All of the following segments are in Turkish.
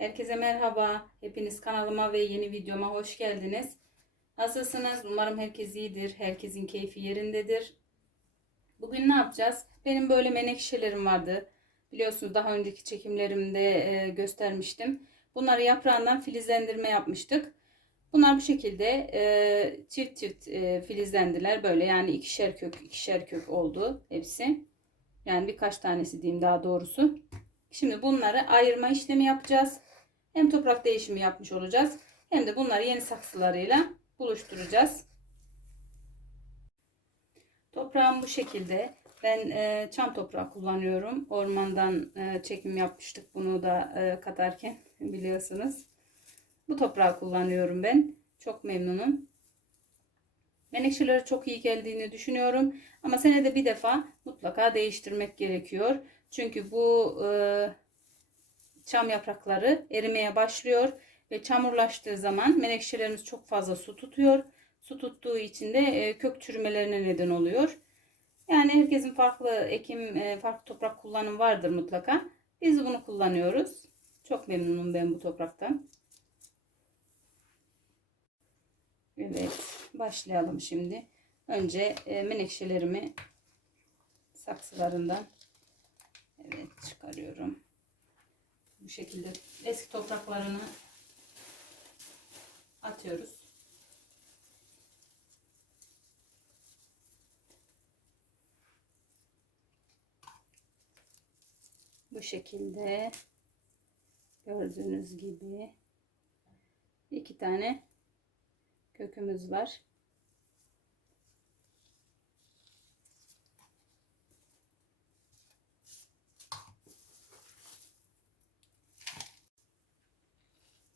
Herkese merhaba. Hepiniz kanalıma ve yeni videoma hoş geldiniz. Nasılsınız? Umarım herkes iyidir. Herkesin keyfi yerindedir. Bugün ne yapacağız? Benim böyle menekşelerim vardı. Biliyorsunuz daha önceki çekimlerimde e, göstermiştim. Bunları yaprağından filizlendirme yapmıştık. Bunlar bu şekilde e, çift çift e, filizlendiler. Böyle yani ikişer kök ikişer kök oldu hepsi. Yani birkaç tanesi diyeyim daha doğrusu. Şimdi bunları ayırma işlemi yapacağız. Hem toprak değişimi yapmış olacağız. Hem de bunları yeni saksılarıyla buluşturacağız. Toprağım bu şekilde. Ben e, çam toprağı kullanıyorum. Ormandan e, çekim yapmıştık bunu da e, katarken biliyorsunuz. Bu toprağı kullanıyorum ben. Çok memnunum. Menekşelere çok iyi geldiğini düşünüyorum. Ama senede bir defa mutlaka değiştirmek gerekiyor. Çünkü bu e, çam yaprakları erimeye başlıyor ve çamurlaştığı zaman menekşelerimiz çok fazla su tutuyor. Su tuttuğu için de e, kök çürümelerine neden oluyor. Yani herkesin farklı ekim, e, farklı toprak kullanım vardır mutlaka. Biz bunu kullanıyoruz. Çok memnunum ben bu topraktan. Evet, başlayalım şimdi. Önce e, menekşelerimi saksılarından evet çıkarıyorum. Bu şekilde eski topraklarını atıyoruz. Bu şekilde gördüğünüz gibi iki tane kökümüz var.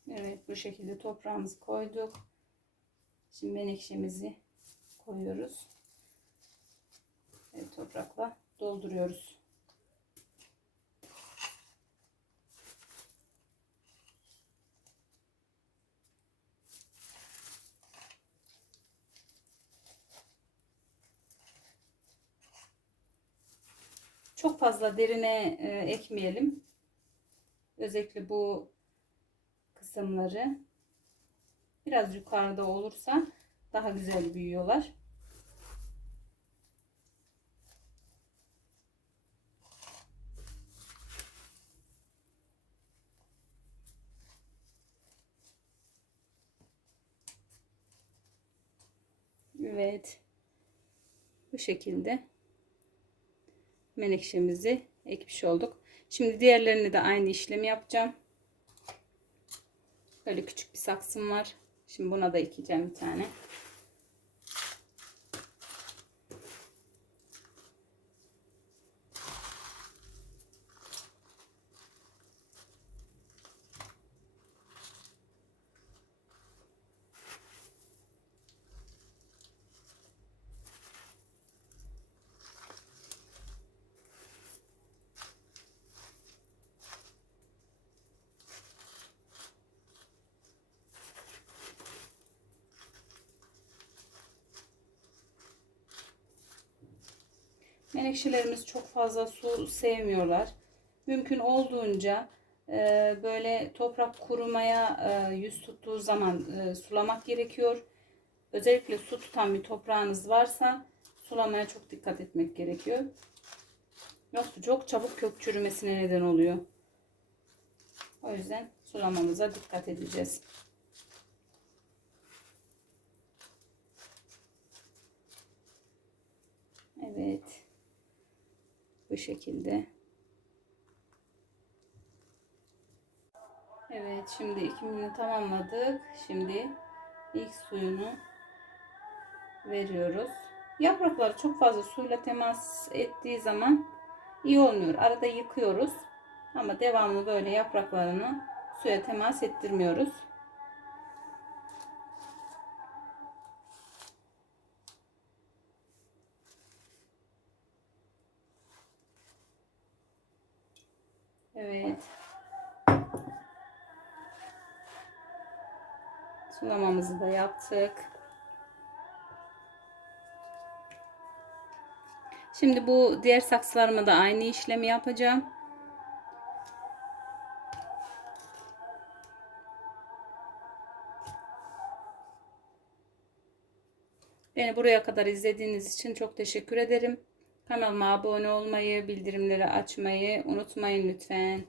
Evet bu şekilde toprağımızı koyduk. Şimdi menekşemizi koyuyoruz. Evet, toprakla dolduruyoruz. Çok fazla derine e, ekmeyelim. Özellikle bu kısımları biraz yukarıda olursa daha güzel büyüyorlar. Evet. Bu şekilde menekşemizi ekmiş olduk. Şimdi diğerlerini de aynı işlemi yapacağım. Böyle küçük bir saksım var. Şimdi buna da ekeceğim bir tane. Menekşelerimiz çok fazla su sevmiyorlar. Mümkün olduğunca e, böyle toprak kurumaya e, yüz tuttuğu zaman e, sulamak gerekiyor. Özellikle su tutan bir toprağınız varsa sulamaya çok dikkat etmek gerekiyor. Yoksa çok çabuk kök çürümesine neden oluyor. O yüzden sulamamıza dikkat edeceğiz. Evet. Bu şekilde. Evet şimdi ikimini tamamladık. Şimdi ilk suyunu veriyoruz. Yaprakları çok fazla suyla temas ettiği zaman iyi olmuyor. Arada yıkıyoruz. Ama devamlı böyle yapraklarını suya temas ettirmiyoruz. Evet. Sunamamızı da yaptık. Şimdi bu diğer saksılarıma da aynı işlemi yapacağım. Beni buraya kadar izlediğiniz için çok teşekkür ederim. Kanalıma abone olmayı, bildirimleri açmayı unutmayın lütfen.